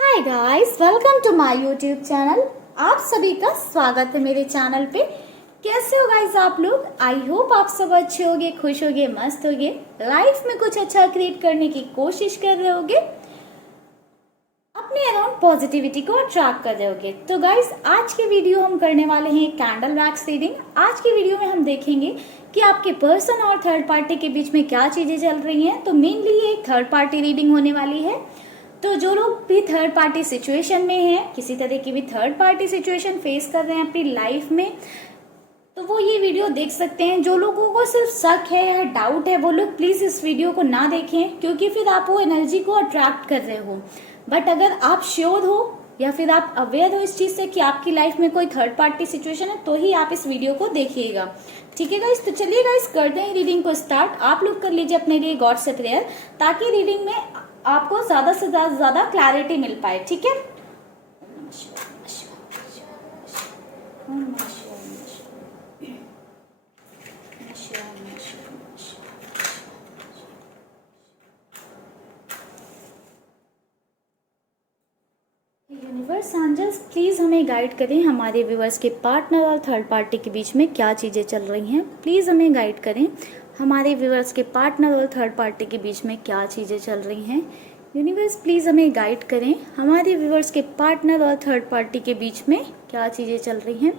Hi guys, welcome to my YouTube channel. आप सभी का स्वागत है मेरे चैनल पे। कैसे हो गाइस आप लोग? आई होप आप सब अच्छे होगे, खुश होगे, मस्त होगे, लाइफ में कुछ अच्छा क्रिएट करने की कोशिश कर रहे होगे, अपने अराउंड पॉजिटिविटी को अट्रैक्ट कर रहे होगे। तो गाइस आज के वीडियो हम करने वाले हैं कैंडल वैक्स रीडिंग। आज की वीडियो में हम देखेंगे कि आपके पर्सन और थर्ड पार्टी के बीच में क्या चीजें चल रही हैं। तो मेनली ये एक थर्ड पार्टी रीडिंग होने वाली है। तो जो लोग भी थर्ड पार्टी सिचुएशन में हैं, किसी तरह की भी थर्ड पार्टी सिचुएशन फेस कर रहे हैं अपनी लाइफ में, तो वो ये वीडियो देख सकते हैं। जो लोगों को सिर्फ शक है या डाउट है वो लोग प्लीज इस वीडियो को ना देखें, क्योंकि फिर आप वो एनर्जी को अट्रैक्ट कर रहे हो। बट अगर आप श्योर हो या फिर आप अवेयर हो इस चीज से कि आपकी लाइफ में कोई थर्ड पार्टी सिचुएशन है, तो ही आप इस वीडियो को देखिएगा। ठीक है गाइस, तो चलिए गाइस करते हैं रीडिंग को स्टार्ट। आप लोग कर लीजिए अपने लिए गॉड से प्रेयर, ताकि रीडिंग में आपको ज्यादा से ज्यादा क्लैरिटी मिल पाए। ठीक है, यूनिवर्स एंजल्स प्लीज हमें गाइड करें। हमारे व्यूअर्स के पार्टनर और थर्ड पार्टी के बीच में क्या चीजें चल रही हैं, प्लीज हमें गाइड करें। हमारे व्यूअर्स के पार्टनर और थर्ड पार्टी के बीच में क्या चीजें चल रही हैं। यूनिवर्स प्लीज हमें गाइड करें। हमारे व्यूअर्स के पार्टनर और थर्ड पार्टी के बीच में क्या चीजें चल रही हैं।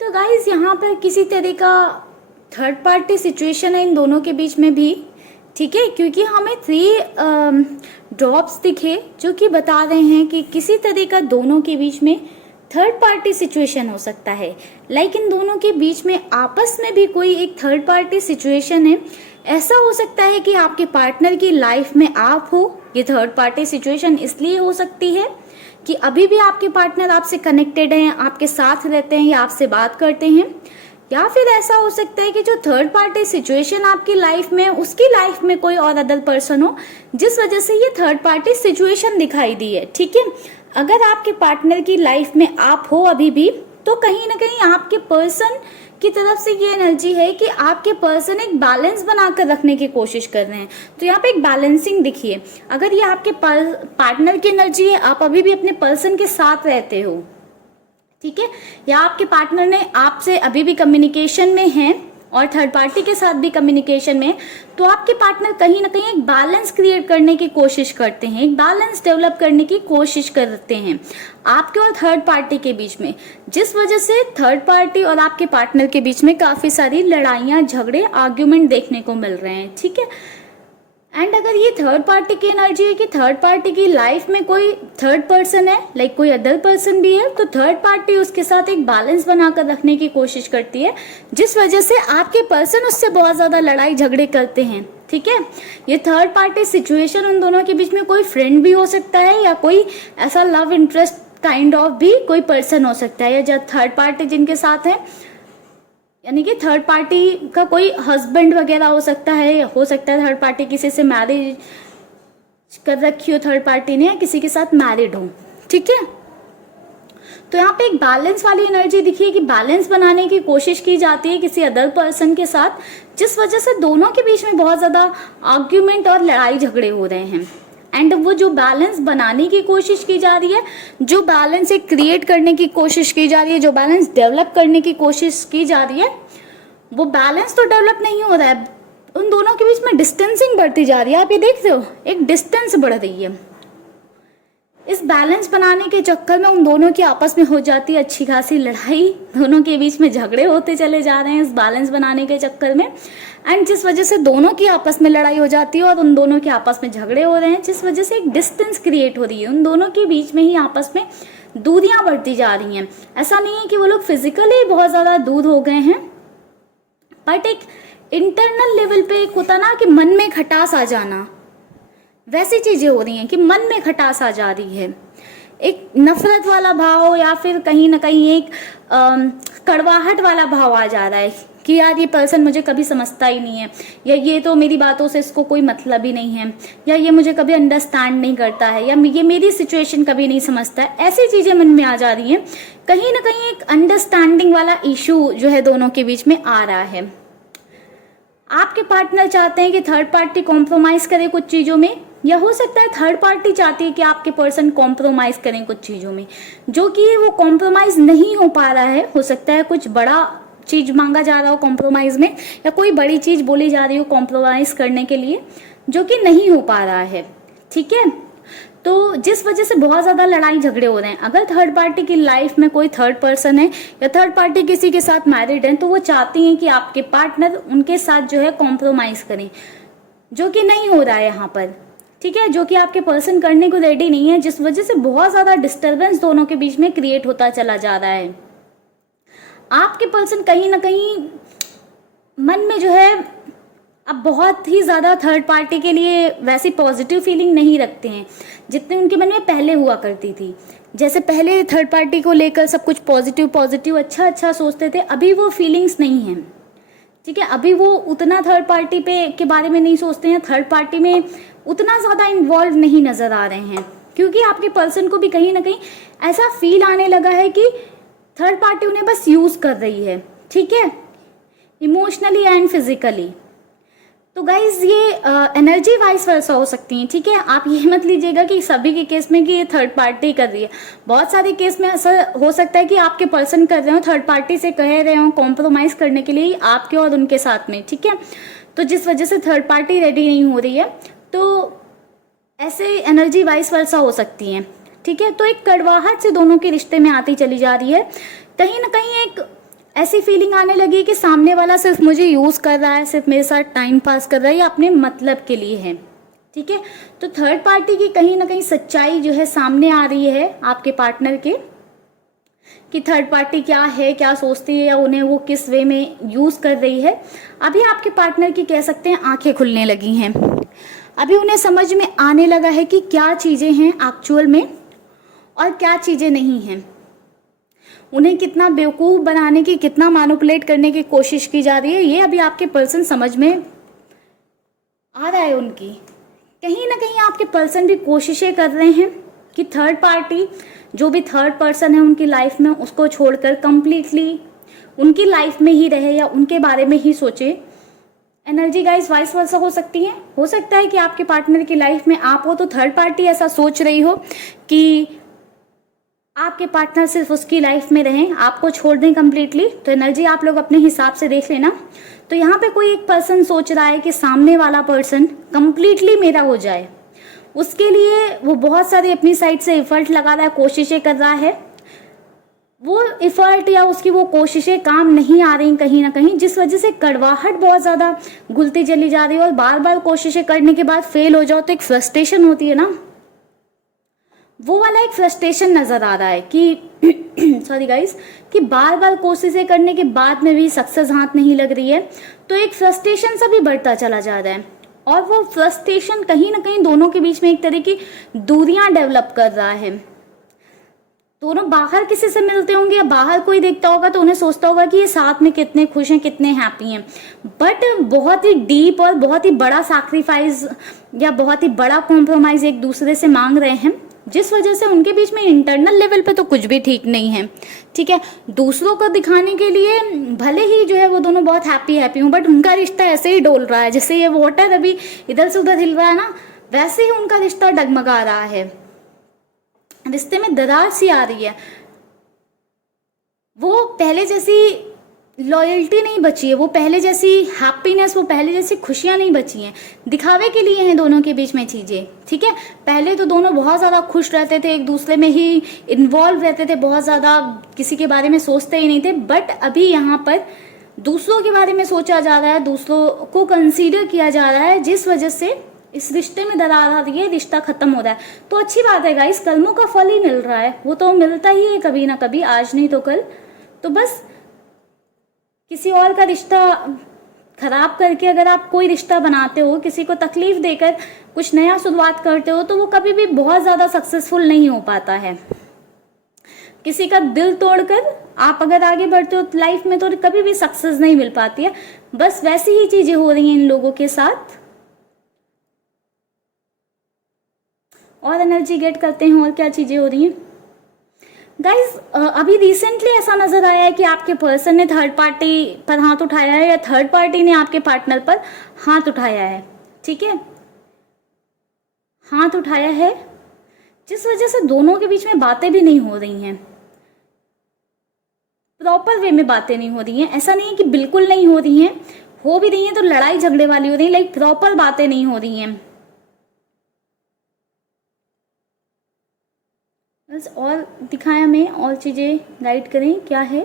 तो गाइज यहाँ पर किसी तरह का थर्ड पार्टी सिचुएशन है इन दोनों के बीच में भी। ठीक है, क्योंकि हमें 3 ड्रॉप्स दिखे जो कि बता रहे हैं कि किसी तरह का दोनों के बीच में थर्ड पार्टी सिचुएशन हो सकता है। लाइक इन दोनों के बीच में आपस में भी कोई एक थर्ड पार्टी सिचुएशन है। ऐसा हो सकता है कि आपके पार्टनर की लाइफ में आप हो। ये थर्ड पार्टी सिचुएशन इसलिए हो सकती है कि अभी भी आपके पार्टनर आपसे कनेक्टेड हैं, आपके साथ रहते हैं या आपसे बात करते हैं। या फिर ऐसा हो सकता है कि जो थर्ड पार्टी सिचुएशन आपकी लाइफ में, उसकी लाइफ में कोई और अदर पर्सन हो, जिस वजह से ये थर्ड पार्टी सिचुएशन दिखाई दी है। ठीक है, अगर आपके पार्टनर की लाइफ में आप हो अभी भी, तो कहीं ना कहीं आपके पर्सन की तरफ से ये एनर्जी है कि आपके पर्सन एक बैलेंस बनाकर रखने की कोशिश कर रहे हैं। तो यहाँ पे एक बैलेंसिंग दिखिए। अगर ये आपके पार्टनर की एनर्जी है, आप अभी भी अपने पर्सन के साथ रहते हो, ठीक है, या आपके पार्टनर ने आपसे अभी भी कम्युनिकेशन में है और थर्ड पार्टी के साथ भी कम्युनिकेशन में, तो आपके पार्टनर कहीं ना कहीं एक बैलेंस क्रिएट करने की कोशिश करते हैं, एक बैलेंस डेवलप करने की कोशिश करते हैं आपके और थर्ड पार्टी के बीच में, जिस वजह से थर्ड पार्टी और आपके पार्टनर के बीच में काफी सारी लड़ाइयां, झगड़े, आर्ग्यूमेंट देखने को मिल रहे हैं। ठीक है, एंड अगर ये थर्ड पार्टी की एनर्जी है कि थर्ड पार्टी की लाइफ में कोई थर्ड पर्सन है, लाइक कोई अदर पर्सन भी है, तो थर्ड पार्टी उसके साथ एक बैलेंस बनाकर रखने की कोशिश करती है, जिस वजह से आपके पर्सन उससे बहुत ज्यादा लड़ाई झगड़े करते हैं। ठीक है, ये थर्ड पार्टी सिचुएशन उन दोनों के बीच में कोई फ्रेंड भी हो सकता है या कोई ऐसा लव इंटरेस्ट काइंड ऑफ भी कोई पर्सन हो सकता है, या जब थर्ड पार्टी जिनके साथ है, यानी कि थर्ड पार्टी का कोई हस्बैंड वगैरह हो सकता है थर्ड पार्टी किसी से मैरिज कर रखी हो थर्ड पार्टी ने, या किसी के साथ मैरिड हो। ठीक है, तो यहाँ पे एक बैलेंस वाली एनर्जी दिखी है कि बैलेंस बनाने की कोशिश की जाती है किसी अदर पर्सन के साथ, जिस वजह से दोनों के बीच में बहुत ज्यादा आर्ग्यूमेंट और लड़ाई झगड़े हो रहे हैं। एंड वो जो बैलेंस बनाने की कोशिश की जा रही है, जो बैलेंस एक क्रिएट करने की कोशिश की जा रही है, जो बैलेंस डेवलप करने की कोशिश की जा रही है, वो बैलेंस तो डेवलप नहीं हो रहा है। उन दोनों के बीच में डिस्टेंसिंग बढ़ती जा रही है। आप ये देख रहे हो, एक डिस्टेंस बढ़ रही है। इस बैलेंस बनाने के चक्कर में उन दोनों की आपस में हो जाती है अच्छी खासी लड़ाई, दोनों के बीच में झगड़े होते चले जा रहे हैं इस बैलेंस बनाने के चक्कर में। एंड जिस वजह से दोनों की आपस में लड़ाई हो जाती है और उन दोनों के आपस में झगड़े हो रहे हैं, जिस वजह से एक डिस्टेंस क्रिएट हो रही है। उन दोनों के बीच में ही आपस में दूरियां बढ़ती जा रही हैं। ऐसा नहीं है कि वो लोग फिजिकली बहुत ज्यादा दूर हो गए हैं, बट एक इंटरनल लेवल पे एक होता ना कि मन में खटास आ जाना, वैसी चीजें हो रही हैं कि मन में खटास आ जा रही है। एक नफरत वाला भाव या फिर कहीं ना कहीं एक कड़वाहट वाला भाव आ जा रहा है कि यार ये पर्सन मुझे कभी समझता ही नहीं है, या ये तो मेरी बातों से इसको कोई मतलब ही नहीं है, या ये मुझे कभी अंडरस्टैंड नहीं करता है, या ये मेरी सिचुएशन कभी नहीं समझता है। ऐसी चीजें मन में आ जा रही हैं। कहीं ना कहीं एक अंडरस्टैंडिंग वाला इशू जो है दोनों के बीच में आ रहा है। आपके पार्टनर चाहते हैं कि थर्ड पार्टी कॉम्प्रोमाइज करे कुछ चीजों में, या हो सकता है थर्ड पार्टी चाहती है कि आपके पर्सन कॉम्प्रोमाइज करें कुछ चीजों में, जो कि वो कॉम्प्रोमाइज नहीं हो पा रहा है। हो सकता है कुछ बड़ा चीज मांगा जा रहा हो कॉम्प्रोमाइज में, या कोई बड़ी चीज बोली जा रही हो कॉम्प्रोमाइज करने के लिए, जो कि नहीं हो पा रहा है। ठीक है, तो जिस वजह से बहुत ज्यादा लड़ाई झगड़े हो रहे हैं। अगर थर्ड पार्टी की लाइफ में कोई थर्ड पर्सन है या थर्ड पार्टी किसी के साथ मैरिड है, तो वो चाहती हैं कि आपके पार्टनर उनके साथ जो है कॉम्प्रोमाइज करें, जो कि नहीं हो रहा है यहाँ पर। ठीक है, जो कि आपके पर्सन करने को रेडी नहीं है, जिस वजह से बहुत ज्यादा डिस्टरबेंस दोनों के बीच में क्रिएट होता चला जा रहा है। आपके पर्सन कहीं ना कहीं मन में जो है अब बहुत ही ज़्यादा थर्ड पार्टी के लिए वैसी पॉजिटिव फीलिंग नहीं रखते हैं जितने उनके मन में पहले हुआ करती थी। जैसे पहले थर्ड पार्टी को लेकर सब कुछ पॉजिटिव पॉजिटिव अच्छा अच्छा सोचते थे, अभी वो फीलिंग्स नहीं हैं। ठीक है, अभी वो उतना थर्ड पार्टी पे के बारे में नहीं सोचते हैं, थर्ड पार्टी में उतना ज़्यादा इन्वॉल्व नहीं नज़र आ रहे हैं, क्योंकि आपके पर्सन को भी कहीं ना कहीं ऐसा फील आने लगा है कि थर्ड पार्टी उन्हें बस यूज़ कर रही है। ठीक है, इमोशनली एंड फिजिकली। तो गाइज ये एनर्जी वाइज वर्सा हो सकती है। ठीक है, आप ये मत लीजिएगा कि सभी के केस में कि ये थर्ड पार्टी कर रही है। बहुत सारे केस में ऐसा हो सकता है कि आपके पर्सन कर रहे हो, थर्ड पार्टी से कह रहे हो कॉम्प्रोमाइज करने के लिए आपके और उनके साथ में। ठीक है, तो जिस वजह से थर्ड पार्टी रेडी नहीं हो रही है, तो ऐसे एनर्जी वाइज वर्सा हो सकती है। ठीक है, तो एक कड़वाहट से दोनों के रिश्ते में आती चली जा रही है। कहीं ना कहीं एक ऐसी फीलिंग आने लगी कि सामने वाला सिर्फ मुझे यूज कर रहा है, सिर्फ मेरे साथ टाइम पास कर रहा है, या अपने मतलब के लिए है। ठीक है, तो थर्ड पार्टी की कहीं ना कहीं सच्चाई जो है सामने आ रही है आपके पार्टनर के, कि थर्ड पार्टी क्या है, क्या सोचती है, या उन्हें वो किस वे में यूज कर रही है। अभी आपके पार्टनर की कह सकते हैं आंखें खुलने लगी हैं। अभी उन्हें समझ में आने लगा है कि क्या चीजें हैं एक्चुअल में और क्या चीजें नहीं हैं। उन्हें कितना बेवकूफ बनाने की, कितना मैनिपुलेट करने की कोशिश की जा रही है, ये अभी आपके पर्सन समझ में आ रहा है उनकी। कहीं ना कहीं आपके पर्सन भी कोशिशें कर रहे हैं कि थर्ड पार्टी, जो भी थर्ड पर्सन है उनकी लाइफ में, उसको छोड़कर कंप्लीटली उनकी लाइफ में ही रहे या उनके बारे में ही सोचे। एनर्जी गाइस वाइस वर्सा हो सकती है। हो सकता है कि आपके पार्टनर की लाइफ में आप हो तो थर्ड पार्टी ऐसा सोच रही हो कि आपके पार्टनर सिर्फ उसकी लाइफ में रहें, आपको छोड़ दें कंप्लीटली। तो एनर्जी आप लोग अपने हिसाब से देख लेना। तो यहाँ पे कोई एक पर्सन सोच रहा है कि सामने वाला पर्सन कंप्लीटली मेरा हो जाए, उसके लिए वो बहुत सारी अपनी साइड से एफर्ट लगा रहा है, कोशिशें कर रहा है। वो एफर्ट या उसकी वो कोशिशें काम नहीं आ रही कहीं ना कहीं, जिस वजह से कड़वाहट बहुत ज़्यादा घुलती चली जा रही है। और बार बार कोशिशें करने के बाद फेल हो जाओ तो एक फ्रस्ट्रेशन होती है ना, वो वाला एक फ्रस्ट्रेशन नजर आ रहा है कि सॉरी गाइस, कि बार बार कोशिशें करने के बाद में भी सक्सेस हाथ नहीं लग रही है, तो एक फ्रस्ट्रेशन सा भी बढ़ता चला जा रहा है। और वो फ्रस्ट्रेशन कहीं ना कहीं दोनों के बीच में एक तरह की दूरियां डेवलप कर रहा है। दोनों बाहर किसी से मिलते होंगे या बाहर कोई देखता होगा तो उन्हें सोचता होगा कि ये साथ में कितने खुश हैं, कितने हैप्पी हैं, बट बहुत ही डीप और बहुत ही बड़ा सैक्रिफाइस या बहुत ही बड़ा कॉम्प्रोमाइज एक दूसरे से मांग रहे हैं, जिस वजह से उनके बीच में इंटरनल लेवल पे तो कुछ भी ठीक नहीं है। ठीक है, दूसरों को दिखाने के लिए भले ही जो है वो दोनों बहुत हैप्पी हूँ, बट उनका रिश्ता ऐसे ही डोल रहा है, जैसे ये वाटर अभी इधर से उधर हिल रहा है ना, वैसे ही उनका रिश्ता डगमगा रहा है। रिश्ते में दरार सी आ रही है, वो पहले जैसी लॉयल्टी नहीं बची है, वो पहले जैसी हैप्पीनेस, वो पहले जैसी खुशियां नहीं बची हैं। दिखावे के लिए हैं दोनों के बीच में चीजें। ठीक है, पहले तो दोनों बहुत ज्यादा खुश रहते थे, एक दूसरे में ही इन्वॉल्व रहते थे, बहुत ज्यादा किसी के बारे में सोचते ही नहीं थे, बट अभी यहाँ पर दूसरों के बारे में सोचा जा रहा है, दूसरों को कंसीडर किया जा रहा है, जिस वजह से इस रिश्ते में दरार आ रही है, रिश्ता खत्म हो रहा है। तो अच्छी बात है गाइस, कर्मों का फल ही मिल रहा है, वो तो मिलता ही है कभी ना कभी, आज नहीं तो कल। तो बस किसी और का रिश्ता खराब करके अगर आप कोई रिश्ता बनाते हो, किसी को तकलीफ देकर कुछ नया शुरुआत करते हो, तो वो कभी भी बहुत ज्यादा सक्सेसफुल नहीं हो पाता है। किसी का दिल तोड़कर आप अगर आगे बढ़ते हो लाइफ में तो कभी भी सक्सेस नहीं मिल पाती है। बस वैसी ही चीजें हो रही हैं इन लोगों के साथ। और एनर्जी गेट करते हैं, और क्या चीजें हो रही हैं गाइस। अभी रिसेंटली ऐसा नजर आया है कि आपके पर्सन ने थर्ड पार्टी पर हाथ उठाया है, या थर्ड पार्टी ने आपके पार्टनर पर हाथ उठाया है। ठीक है, हाथ उठाया है, जिस वजह से दोनों के बीच में बातें भी नहीं हो रही हैं, प्रॉपर वे में बातें नहीं हो रही हैं। ऐसा नहीं है कि बिल्कुल नहीं हो रही हैं, हो भी रही हैं तो लड़ाई झगड़े वाली हो रही है, लाइक प्रॉपर बातें नहीं हो रही हैं। बस और दिखाया हमें, और चीजें गाइड करें क्या है।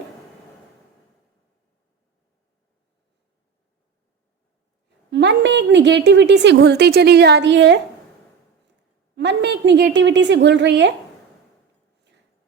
मन में एक निगेटिविटी से घुलती चली जा रही है, मन में एक निगेटिविटी से घुल रही है।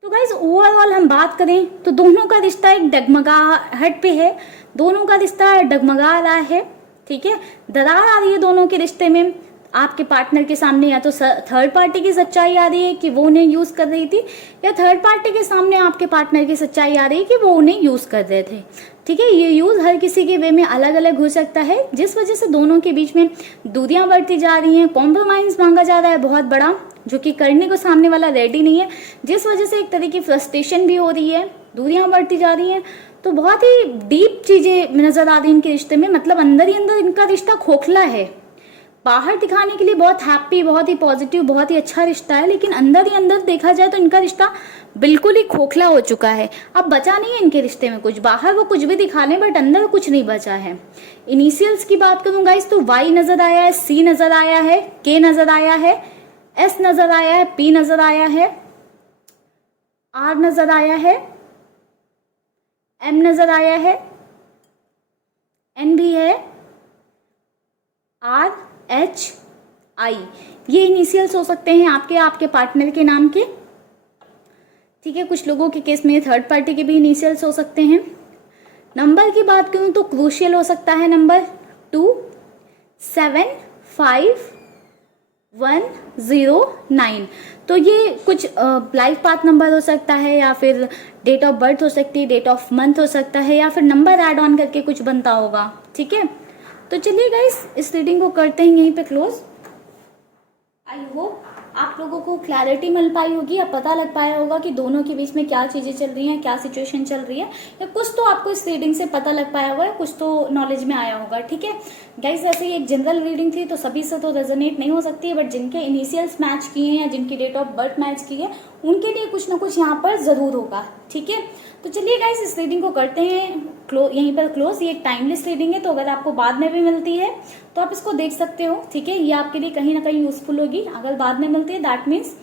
तो गाइज ओवरऑल हम बात करें तो दोनों का रिश्ता एक डगमगाहट पे है, दोनों का रिश्ता डगमगा रहा है, ठीक है। दरार आ रही है दोनों के रिश्ते में। आपके पार्टनर के सामने या तो थर्ड पार्टी की सच्चाई आ रही है कि वो उन्हें यूज कर रही थी, या थर्ड पार्टी के सामने आपके पार्टनर की सच्चाई आ रही है कि वो उन्हें यूज कर रहे थे, ठीक है। ये यूज हर किसी के वे में अलग अलग हो सकता है, जिस वजह से दोनों के बीच में दूरियां बढ़ती जा रही हैं, कॉम्प्रोमाइज मांगा जा रहा है बहुत बड़ा, जो कि करने को सामने वाला रेडी नहीं है, जिस वजह से एक तरह की फ्रस्ट्रेशन भी हो रही है, दूरियां बढ़ती जा रही हैं। तो बहुत ही डीप चीजें नजर आ रही हैं इनके रिश्ते में, मतलब अंदर ही अंदर इनका रिश्ता खोखला है। बाहर दिखाने के लिए बहुत हैप्पी, बहुत ही पॉजिटिव, बहुत ही अच्छा रिश्ता है, लेकिन अंदर ही अंदर देखा जाए तो इनका रिश्ता बिल्कुल ही खोखला हो चुका है। अब बचा नहीं है इनके रिश्ते में कुछ, बाहर वो कुछ भी दिखा लें बट अंदर कुछ नहीं बचा है। इनिशियल्स की बात करूं गाइस तो वाई नजर आया है, सी नजर आया है, के नजर आया है, एस नजर आया है, पी नजर आया है, आर नजर आया है, एम नजर आया है, एन भी है, आर एच आई। ये इनिशियल्स हो सकते हैं आपके पार्टनर के नाम के, ठीक है। कुछ लोगों के केस में थर्ड पार्टी के भी इनिशियल्स हो सकते हैं। नंबर की बात करूं तो क्रूशियल हो सकता है नंबर 2, 7, 5, 1, 0, 9। तो ये कुछ लाइफ पाथ नंबर हो सकता है, या फिर डेट ऑफ बर्थ हो सकती है, डेट ऑफ मंथ हो सकता है, या फिर नंबर ऐड ऑन करके कुछ बनता होगा, ठीक है। तो चलिए गाइस इस रीडिंग को करते हैं यहीं पे क्लोज। आई होप आप लोगों को क्लैरिटी मिल पाई होगी, या पता लग पाया होगा कि दोनों के बीच में क्या चीजें चल रही हैं, क्या सिचुएशन चल रही है, या कुछ तो आपको इस रीडिंग से पता लग पाया होगा, कुछ तो नॉलेज में आया होगा, ठीक है गाइस। वैसे ये एक जनरल रीडिंग थी तो सभी से तो रेजोनेट नहीं हो सकती है, बट जिनके इनिशियल्स मैच किए हैं या जिनकी डेट ऑफ बर्थ मैच की है उनके लिए कुछ ना कुछ यहाँ पर जरूर होगा, ठीक है। तो चलिए गाइस इस रीडिंग को करते हैं यहीं पर क्लोज। ये एक टाइमलेस रीडिंग है, तो अगर आपको बाद में भी मिलती है तो आप इसको देख सकते हो, ठीक है। ये आपके लिए कहीं ना कहीं यूजफुल होगी। अगर बाद में मिलती है दैट मीन्स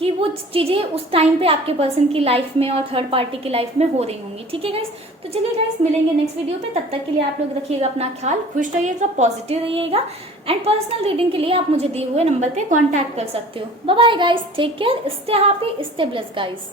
कि वो चीजें उस टाइम पे आपके पर्सन की लाइफ में और थर्ड पार्टी की लाइफ में हो रही होंगी, ठीक है गाइस। तो चलिए गाइस मिलेंगे नेक्स्ट वीडियो पे, तब तक के लिए आप लोग रखिएगा अपना ख्याल, खुश रहिएगा, पॉजिटिव रहिएगा, एंड पर्सनल रीडिंग के लिए आप मुझे दिए हुए नंबर पे कॉन्टैक्ट कर सकते हो। Bye bye guys, take care, stay happy, stay blessed guys.